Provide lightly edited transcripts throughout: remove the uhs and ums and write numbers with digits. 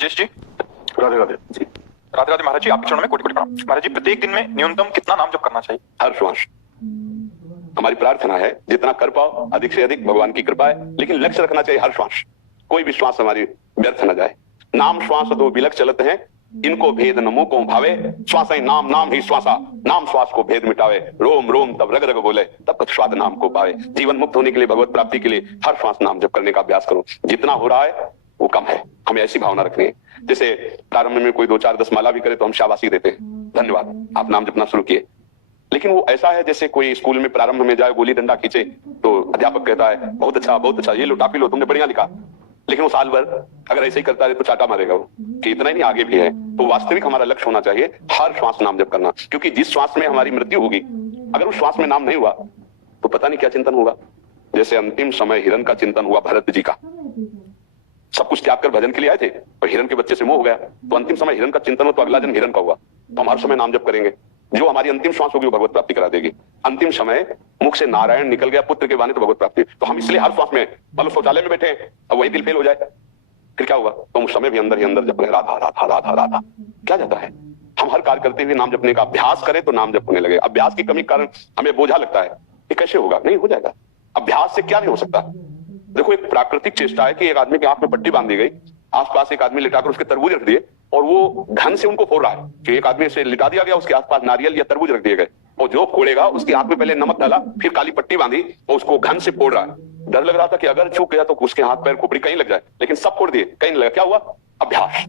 ब्रजेश जी। राधे राधे जी। राधे राधे महाराज जी, आपके चरणों में कोटि कोटि प्रणाम। महाराज जी, प्रत्येक दिन में न्यूनतम कितना नाम जप करना चाहिए? हर श्वास हमारी प्रार्थना है जितना कर पाओ अधिक से अधिक, भगवान की कृपा है, लेकिन लक्ष्य रखना चाहिए हर श्वास, कोई भी श्वास हमारी व्यर्थ न जाए। नाम श्वास दो बिलक चलते हैं, इनको भेद नमो को भावे, श्वास ही नाम नाम ही श्वासा, नाम श्वास को भेद मिटावे, रोम रोम तब रग रग बोले, तब तक स्वाद नाम को पावे। जीवन मुक्त होने के लिए, भगवत प्राप्ति के लिए हर श्वास नाम जप करने का अभ्यास करो। जितना हो रहा है वो कम है, हमें ऐसी भावना रखनी है। जैसे प्रारंभ में कोई 2-4-10 माला भी करे तो हम शाबाशी देते हैं, धन्यवाद आप नाम जपना शुरू किए। लेकिन वो ऐसा है जैसे कोई स्कूल में प्रारंभ में जाए, गोली डंडा खींचे तो अध्यापक कहता है बहुत अच्छा, ये लो टापी लो, तुमने बढ़िया लिखा। लेकिन वो साल भर अगर ऐसे ही करता है तो चाटा मारेगा वो कि इतना ही नहीं आगे भी है। तो वास्तविक हमारा लक्ष्य होना चाहिए हर श्वास नाम जप करना, क्योंकि जिस श्वास में हमारी मृत्यु होगी, अगर उस श्वास में नाम नहीं हुआ तो पता नहीं क्या चिंतन होगा। जैसे अंतिम समय हिरण का चिंतन हुआ भरत जी का, सब कुछ त्याग कर भजन के लिए आए थे और हिरण के बच्चे से मोह हो गया, तो अंतिम समय हिरण का चिंतन हो तो अगला जन्म हिरण का हुआ। तो हमारे समय नाम जप करेंगे, जो हमारी अंतिम श्वास होगी वो भगवत प्राप्ति करा देगी। अंतिम समय मुख से नारायण निकल गया पुत्र के बाने तो भगवत प्राप्ति। तो हम इसलिए हर श्वास में, मतलब शौचालय में बैठे हैं अब वही दिल फेल हो जाए फिर क्या होगा, तो उस समय भी अंदर ही अंदर जप रहे राधा राधा राधा राधा। क्या जाता है, हम हर कार्य करते हुए नाम जपने का अभ्यास करें तो नाम जपने लगे। अभ्यास की कमी के कारण हमें बोझा लगता है, ये कैसे होगा, नहीं हो जाएगा। अभ्यास से क्या नहीं हो सकता। देखो एक प्राकृतिक चेष्टा है कि एक आदमी की आंख में पट्टी बांधी गई, आसपास एक आदमी लिटाकर उसके तरबूज रख दिए और वो ढंग से उनको फोड़ रहा है कि एक आदमी से लिटा दिया गया, उसके आसपास नारियल या तरबूज रख दिए गए और जो फोड़ेगा उसकी आंख में पहले नमक डाला, फिर काली पट्टी बांधी और उसको घन से फोड़ रहा है। डर लग रहा था कि अगर चूक गया तो उसके हाथ पैर खोपड़ी कहीं लग जाए, लेकिन सब फोड़ दिए, कहीं नहीं लगा। क्या हुआ, अभ्यास।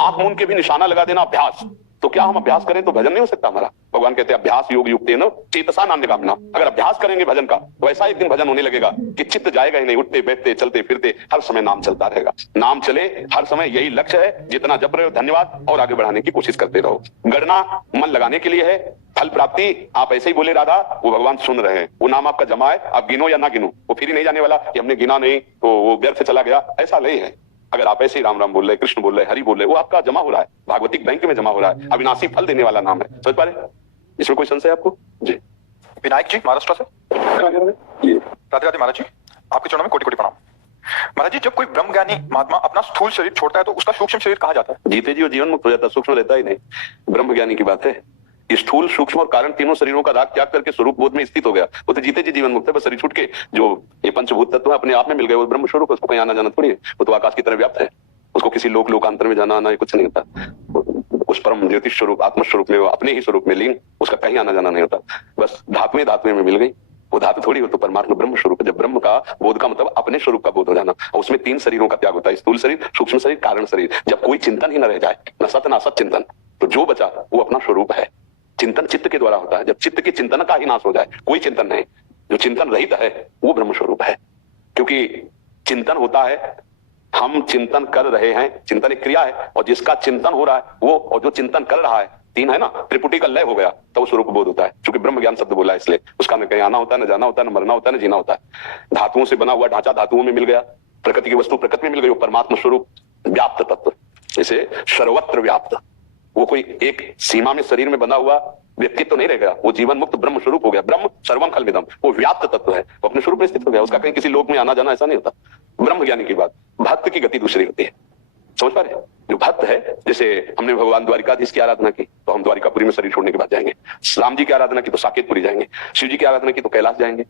आंख मूंद के भी निशाना लगा देना अभ्यास। तो क्या हम अभ्यास करें तो भजन नहीं हो सकता हमारा? भगवान कहते हैं अभ्यास योग युक्त न चेतसा नान्य कामना। अगर अभ्यास करेंगे भजन का तो ऐसा एक दिन भजन होने लगेगा कि चित्त जाएगा ही नहीं, उठते बैठते चलते फिरते हर समय नाम चलता रहेगा। नाम चले हर समय, यही लक्ष्य है। जितना जप रहे हो धन्यवाद, और आगे बढ़ाने की कोशिश करते रहो। गणना मन लगाने के लिए है, फल प्राप्ति आप ऐसे ही बोले राधा, वो भगवान सुन रहे हैं। वो नाम आपका जमा है, आप गिनो या ना गिनो, वो फिर ही नहीं जाने वाला कि हमने गिना नहीं तो वो व्यर्थ चला गया, ऐसा नहीं है। अगर आप ऐसे ही राम राम बोल रहे, कृष्ण बोल रहे, हरि बोल रहे, वो आपका जमा हो रहा है, भागवतिक बैंक में जमा हो रहा है, अविनाशी फल देने वाला नाम है। समझ पा रहे, इसमें कोई संशय आपको? जी। विनायक जी महाराष्ट्र से। राधे राधे महाराज जी, आपके चरणों में कोटि कोटि प्रणाम। महाराज जी, जब कोई ब्रह्म ज्ञानी महात्मा अपना स्थूल शरीर छोड़ता है तो उसका सूक्ष्म शरीर कहा जाता है? जीते जी वो जीवन मुक्त हो जाता है, सूक्ष्म रहता ही नहीं। ब्रह्म ज्ञानी की बात है। स्थूल सूक्ष्म और कारण तीनों शरीरों का राग त्याग करके स्वरूप बोध में स्थित हो गया, वो तो जीते जी जीवन मुक्त है। बस शरीर छूट के जो ये पंचभूत तत्व अपने आप में मिल गए, वो ब्रह्म स्वरूप है, उसको कहीं आना जाना थोड़ी है। वो तो आकाश की तरह व्याप्त है, उसको किसी लोकांतर में जाना आना कुछ नहीं होता। उस परम ज्योतिष स्वरूप आत्म स्वरूप में, वो अपने ही स्वरूप में लीन, उसका कहीं आना जाना नहीं होता। बस धातुएं में मिल गई, वो धातु थोड़ी हो तो परमात्मा ब्रह्म स्वरूप है। जब ब्रह्म का बोध का मतलब अपने स्वरूप का बोध हो जाना, और उसमें 3 शरीरों का त्याग होता है, स्थूल शरीर, सूक्ष्म शरीर, कारण शरीर। जब कोई चिंतन ही न रह जाए, न सत न असत चिंतन, तो जो बचा वो अपना स्वरूप है। चिंतन चित्त के द्वारा होता है। जब चित्त की चिंतन का ही नाश हो जाए, कोई चिंतन नहीं, जो चिंतन रहित है वो ब्रह्म स्वरूप है। क्योंकि चिंतन होता है, हम चिंतन कर रहे हैं, चिंतन एक क्रिया है, और जिसका चिंतन हो रहा है वो, और जो चिंतन कर रहा है, 3 है ना, त्रिपुटी का लय हो गया तो स्वरूप बोध होता है। क्योंकि ब्रह्म ज्ञान शब्द बोला है इसलिए, उसका न कहीं आना होता है, न जाना होता है, न मरना होता है, न जीना होता है। धातुओं से बना हुआ ढांचा धातुओं में मिल गया, प्रकृति की वस्तु प्रकृति में मिल गई, वो परमात्मा स्वरूप व्याप्त तत्व, जैसे सर्वत्र व्याप्त। वो कोई एक सीमा में शरीर में बंधा हुआ व्यक्तित्व तो नहीं रह गया, वो जीवन मुक्त ब्रह्म स्वरूप हो गया। ब्रह्म सर्वम खलमिदम, वो व्याप्त तत्व है, वो अपने स्वरूप में स्थित हो गया, उसका कहीं किसी लोक में आना जाना ऐसा नहीं होता। ब्रह्म ज्ञानी की बात। भक्त की गति दूसरी होती है, समझ पा रहे? जो भक्त है, जैसे हमने भगवान द्वारिकाधीश की आराधना की तो हम द्वारिकापुरी में शरीर छोड़ने के बाद जाएंगे, राम जी की आराधना की तो साकेतपुरी जाएंगे, शिव जी की आराधना की तो कैलाश जाएंगे,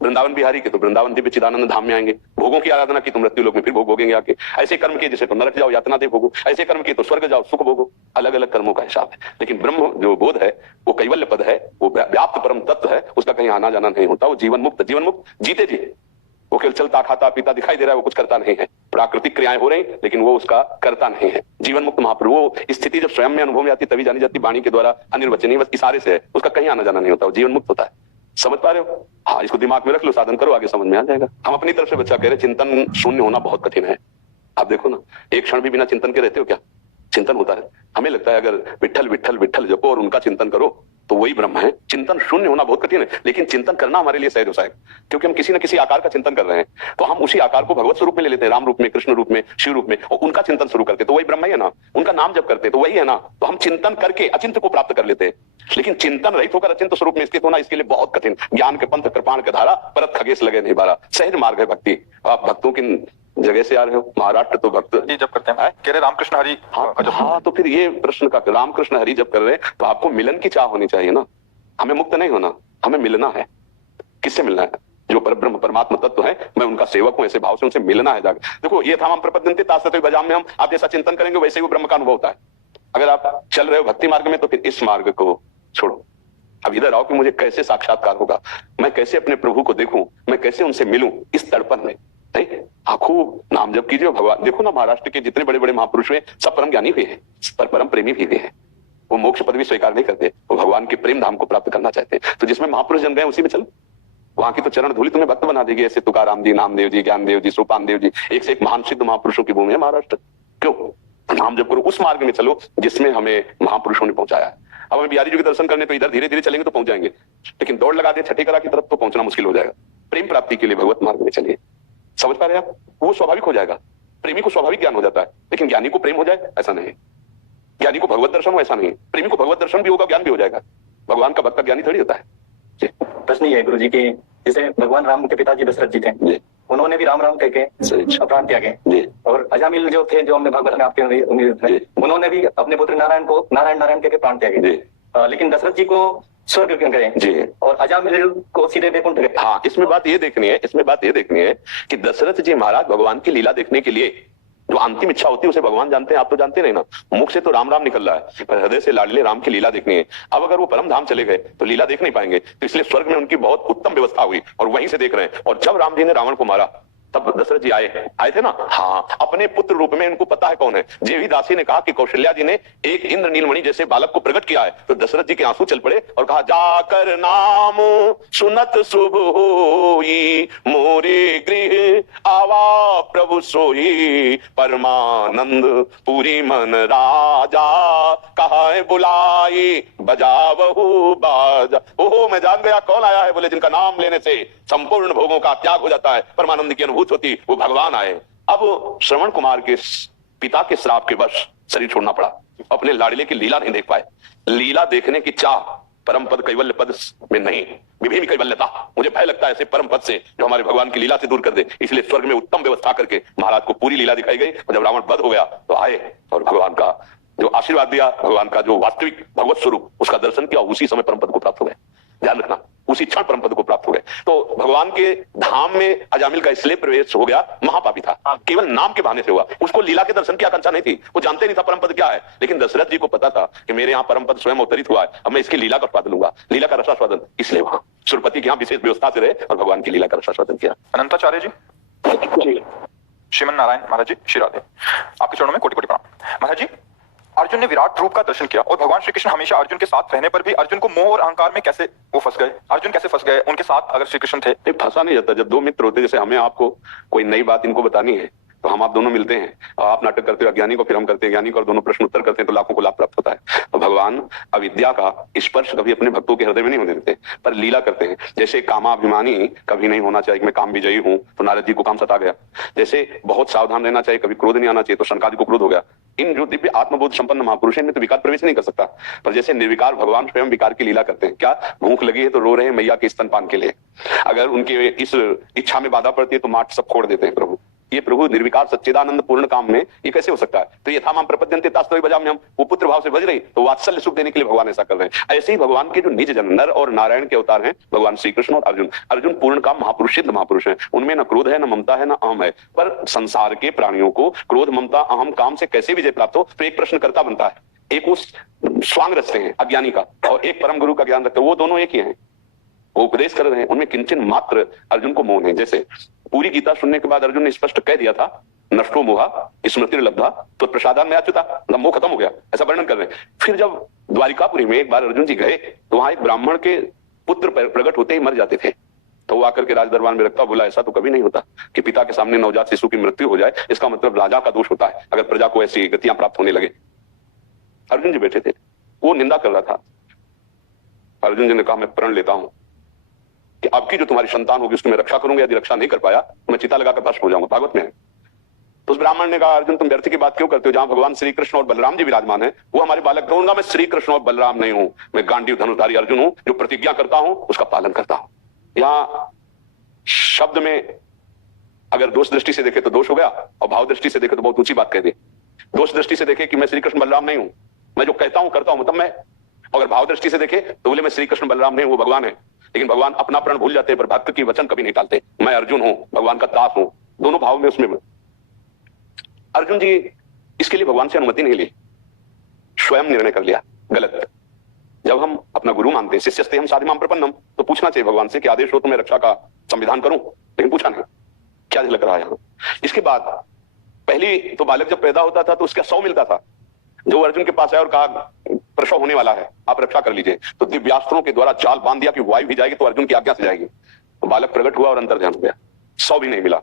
वृंदावन बिहारी के तो वृंदावन दिव्य चिदानंद धाम में आएंगे, भोगों की आराधना की तो मृत्यु लोक में फिर भोग भोगेंगे आके। ऐसे कर्म किए जैसे तो नरक जाओ यातना दे भोगो, ऐसे कर्म किए तो स्वर्ग जाओ सुख भोगो। अलग अलग कर्मों का हिसाब है, लेकिन ब्रह्म जो बोध है वो कैवल्य पद है, वो व्याप्त परम तत्व है, उसका कहीं आना जाना नहीं होता। वो जीवन मुक्त, जीवन मुक्त जीते जी, वो केवल चलता खाता पीता दिखाई दे रहा है, वो कुछ करता नहीं है। प्राकृतिक क्रियाएं हो रही लेकिन वो उसका करता नहीं है। जीवन मुक्त महाप्रभु, वो स्थिति जब स्वयं में अनुभव में आती तभी जानी जाती, वाणी के द्वारा अनिर्वचनीय, बस इशारे से है, उसका कहीं आना जाना नहीं होता, वो जीवन मुक्त होता है। समझ पा रहे हो? हाँ, इसको दिमाग में रख लो, साधन करो, आगे समझ में आ जाएगा। हम अपनी तरफ से बच्चा कह रहे चिंतन शून्य होना बहुत कठिन है। आप देखो ना, एक क्षण भी बिना चिंतन के रहते हो क्या? चिंतन होता है। हमें लगता है अगर विठल विठल विठल जपो और उनका चिंतन करो तो वही ब्रह्म है। चिंतन शून्य होना बहुत कठिन है, लेकिन चिंतन करना हमारे लिए सहज हो जाएगा, क्योंकि हम किसी न किसी आकार का चिंतन कर रहे हैं, तो हम उसी आकार को भगवत स्वरूप में ले लेते हैं, राम रूप में, कृष्ण रूप में, शिव रूप में, और उनका चिंतन शुरू करते तो वही ब्रह्म ही है ना। उनका नाम जप करते तो वही है ना। तो हम चिंतन करके अचिंत को प्राप्त कर लेते हैं, लेकिन चिंतन रहित होकर अचिंत स्वरूप में स्थित होना इसके लिए बहुत कठिन। ज्ञान के पंथ कृपाण के धारा परत खगेश लगे नहीं बारा, सहज मार्ग है भक्ति। आप भक्तों की जगह से आ रहे हो, महाराष्ट्र तो भक्त जी जब करते हैं कह रहे रामकृष्ण हरि हाँ, का जप। हाँ, तो फिर ये प्रश्न का रामकृष्ण हरि जब कर रहे हैं तो आपको मिलन की चाह होनी चाहिए ना। हमें मुक्त नहीं होना, हमें मिलना है। किससे मिलना है? जो परब्रह्म परमात्मा तत्व है, मैं उनका सेवक हूं, ऐसे भाव से उनसे मिलना है जाकर। देखो ये था हम प्रपद्यन्ते तासते बजाम में, हम आप जैसा चिंतन करेंगे वैसे ही ब्रह्म का अनुभव होता है। अगर आप चल रहे हो भक्ति मार्ग में तो फिर इस मार्ग को छोड़ो। अब इधर आओ कि मुझे कैसे साक्षात्कार होगा, मैं कैसे अपने प्रभु को देखूं, मैं कैसे उनसे मिलूं, इस तड़पन में नहीं। हाँ, खूब नाम जप कीजिए। भगवान देखो ना, महाराष्ट्र के जितने बड़े बड़े महापुरुष हुए सब परम ज्ञानी हुए हैं, पर परम प्रेमी भी हुए हैं। वो मोक्ष पदवी स्वीकार नहीं करते, वो भगवान के प्रेम धाम को प्राप्त करना चाहते हैं। तो जिसमें महापुरुष जन गए उसी में चलो। वहां की तो चरण धूलि तुम्हें भक्त बना देगी। ऐसे तुकाराम जी, नामदेव जी, ज्ञानदेव जी, सोपान देव जी, एक से एक महान सिद्ध महापुरुषों की भूमि है महाराष्ट्र। क्यों? नाम जप करो, उस मार्ग में चलो जिसमें हमें महापुरुषों ने पहुंचाया है। अब हमें बिहारी जी के दर्शन करने तो इधर धीरे धीरे चलेंगे तो पहुंच जाएंगे, लेकिन दौड़ लगा दे छठी कला की तरफ तो पहुंचना मुश्किल हो जाएगा। प्रेम प्राप्ति के लिए भगवत मार्ग में चलिए। समझ पा रहे हैं आप? वो स्वाभाविक हो जाएगा। प्रेमी को स्वाभाविक ज्ञान हो जाता है, लेकिन ज्ञानी को प्रेम हो जाए ऐसा नहीं। ज्ञानी को भगवत दर्शन हो ऐसा नहीं। प्रेमी को भगवत दर्शन भी होगा, ज्ञान भी हो जाएगा। भगवान का भक्त ज्ञानी थोड़ी होता है। प्रश्न ये है गुरु जी की, जैसे भगवान राम के पिताजी दशरथ जी थे, उन्होंने भी राम राम कह के प्राण त्यागे, और अजामिल जो थे, जो हमने भागवत में आपके उम्मीद थे, उन्होंने भी अपने पुत्र नारायण को नारायण नारायण कह के प्राण त्यागे। लेकिन दशरथ जी को स्वर्ग क्यों गए और अजामिल को सीधे वैकुंठ गए? हाँ, इसमें बात ये देखनी है कि दशरथ जी महाराज भगवान की लीला देखने के लिए जो अंतिम इच्छा होती है उसे भगवान जानते हैं, आप तो जानते नहीं ना। मुख से तो राम राम निकल रहा है, पर हृदय से लाडले राम की लीला देखनी है। अब अगर वो परम धाम चले गए तो लीला देख नहीं पाएंगे, तो इसलिए स्वर्ग में उनकी बहुत उत्तम व्यवस्था हुई और वहीं से देख रहे हैं। और जब राम जी ने रावण को मारा तब दशरथ जी आए थे ना। हाँ, अपने पुत्र रूप में। इनको पता है कौन है। जेवी दासी ने कहा कि कौशल्या जी ने एक इंद्र नीलमणि जैसे बालक को प्रकट किया है, तो दशरथ जी के आंसू चल पड़े और कहा, जाकर नाम सुनत शुभ होई, मोरे गृह आवा प्रभु सोई, परमानंद पूरी मन राजा, कहा बुलाई बजावहु बाजा। ओहो, मैं जान गया कौन आया है। बोले, जिनका नाम लेने से संपूर्ण भोगों का त्याग हो जाता है, परमानंद की अनुभूति होती, वो भगवान आए। अब श्रवण कुमार के पिता के श्राप के वश शरीर छोड़ना पड़ा, अपने लाडले की लीला नहीं देख पाए। लीला देखने की चाह परम पद कैवल्य पद में नहीं, विभिन्न कैवल्यता। मुझे भय लगता है ऐसे परम पद से जो हमारे भगवान की लीला से दूर कर दे। इसलिए स्वर्ग में उत्तम व्यवस्था करके महाराज को पूरी लीला दिखाई गई, और जब रावण वध हो गया तो आए और भगवान का जो आशीर्वाद दिया, भगवान का जो वास्तविक भगवत स्वरूप, उसका दर्शन किया, उसी समय परम पद को प्राप्त हो गए। ध्यान रखना, उसी क्षण परम पद को प्राप्त हो गए। तो भगवान के धाम में अजामिल का इसलिए प्रवेश हो गया, महापापी था, केवल नाम के बहाने से हुआ। उसको लीला के दर्शन की आकांक्षा नहीं थी, वो जानते नहीं था परम पद क्या है। लेकिन दशरथ जी को पता था कि मेरे यहाँ परम पद स्वयं अवतरित हुआ है, अब मैं इसकी लीला का स्वाद लूंगा, लीला का रसास्वादन। इसलिए वहां सुरपति के यहाँ विशेष व्यवस्था से रहे और भगवान की लीला का रसास्वादन किया। अनंताचार्य जी, श्रीमन नारायण महाराज जी, श्री राधे, आपके चरणों में कोटि कोटि प्रणाम। महाराज जी, अर्जुन ने विराट रूप का दर्शन किया और भगवान श्री कृष्ण हमेशा अर्जुन के साथ रहने पर भी अर्जुन को मोह और अहंकार में कैसे वो फंस गए? अर्जुन कैसे फंस गए उनके साथ अगर श्री कृष्ण थे? नहीं, फंसा नहीं जाता। जब दो मित्र होते, जैसे हमें आपको कोई नई बात इनको बतानी है तो हम आप दोनों मिलते हैं, आप नाटक करते हो अज्ञानी को, फिर हम करते हैं ज्ञानी को, और दोनों प्रश्न उत्तर करते हैं तो लाखों को लाभ प्राप्त होता है। तो भगवान अविद्या का स्पर्श कभी अपने भक्तों के हृदय में नहीं होने देते, पर लीला करते हैं। जैसे कामाभिमानी कभी नहीं होना चाहिए कि मैं काम विजयी हूं, तो नारद जी को काम सता गया। जैसे बहुत सावधान रहना चाहिए, कभी क्रोध नहीं आना चाहिए, तो शनकादि को क्रोध हो गया। इन जो दिव्य आत्मबोध संपन्न महापुरुष हैं, इनमें तो विकार प्रवेश नहीं कर सकता। पर जैसे निर्विकार भगवान स्वयं विकार की लीला करते हैं। क्या भूख लगी है तो रो रहे हैं मैया के स्तनपान के लिए, अगर उनके इस इच्छा में बाधा पड़ती है तो माट सब खोड़ देते हैं प्रभु। ये प्रभु निर्विकार सच्चिदानंद पूर्ण काम में ये कैसे हो सकता है? तो ये था हम प्रपद्यन्ते तास्तवे बजाम्य, हम वो पुत्र भाव से बज रही, तो वात्सल्य सुख देने के लिए भगवान ऐसा कर रहे हैं। ऐसे ही भगवान के जो निज जन नर और नारायण के अवतार हैं, भगवान श्री कृष्ण और अर्जुन। अर्जुन पूर्ण काम महापुरुष सिद्ध महापुरुष हैं, उनमें न क्रोध है, न ममता है, न अहम है। पर संसार के प्राणियों को क्रोध ममता अहम काम से कैसे विजय प्राप्त हो, तो एक प्रश्न करता बनता है। एक उस स्वांग रचते हैं अज्ञानी का, और एक परम गुरु का ज्ञान रखते हैं, वो दोनों एक ही हैं। वो उपदेश कर रहे हैं, उनमें किंचन मात्र अर्जुन को मोह नहीं। जैसे पूरी गीता सुनने के बाद अर्जुन ने स्पष्ट कह दिया था, नष्टो मोहा स्मृति लब्धा तो प्रसादान में अच्युता, मतलब मोह खत्म हो गया, ऐसा वर्णन कर रहे हैं। फिर जब द्वारिकापुरी में एक बार अर्जुन जी गए तो वहां एक ब्राह्मण के पुत्र प्रकट होते ही मर जाते थे। तो वो आकर के राज दरबार में रखता, बोला ऐसा तो कभी नहीं होता कि पिता के सामने नवजात शिशु की मृत्यु हो जाए, इसका मतलब राजा का दोष होता है अगर प्रजा को ऐसी गतियां प्राप्त होने लगे। अर्जुन जी बैठे थे, वो निंदा कर रहा था। अर्जुन जी ने कहा, मैं प्रण लेता हूं कि आपकी जो तुम्हारी संतान होगी उसकी मैं रक्षा करूंगा, यदि रक्षा नहीं कर पाया तो मैं चिता लगाकर भस्म हो जाऊंगा। भागवत में है। तो उस ब्राह्मण ने कहा, अर्जुन तुम व्यर्थ की बात क्यों करते हो? जहां भगवान श्री कृष्ण और बलराम जी विराजमान है वो हमारे बालक। कहूंगा मैं श्री कृष्ण और बलराम नहीं हूं, मैं गांडीव धनुषधारी अर्जुन हूं, जो प्रतिज्ञा करता हूं उसका पालन करता हूं। यहां शब्द में अगर दोष दृष्टि से देखे तो दोष हो गया, और भाव दृष्टि से देखे तो बहुत ऊंची बात कह दी। दोष दृष्टि से देखे कि मैं श्री कृष्ण बलराम नहीं हूं, मैं जो कहता हूं करता हूं मतलब मैं, अगर भाव दृष्टि से देखे तो बोले मैं श्री कृष्ण बलराम नहीं हूं, वो भगवान है। लेकिन भगवान अपना प्रण भूल जाते हैं, पर भक्त की वचन कभी नहीं टालते। मैं अर्जुन हूं, भगवान का दास हूं, दोनों भाव में उसमें। अर्जुन जी इसके लिए भगवान से अनुमति नहीं ली, स्वयं निर्णय कर लिया। गलत। जब हम अपना गुरु मानते, शिष्यस्ते हम साधिमाम प्रपन्नम, तो पूछना चाहिए भगवान से कि आदेश हो तो मैं रक्षा का संविधान करूं, लेकिन पूछा नहीं। क्या झलक रहा है यहां? इसके बाद पहली तो बालक जब पैदा होता था तो उसका 100 मिलता था। जो अर्जुन के पास आया और कहा प्रसव होने वाला है, आप रक्षा कर लीजिए, तो दिव्यास्त्रों के द्वारा जाल बांध दिया कि वायु भी जाएगी तो अर्जुन की आज्ञा से जाएगी। तो बालक प्रकट हुआ और अंतर्ध्यान हो गया, 100 भी नहीं मिला।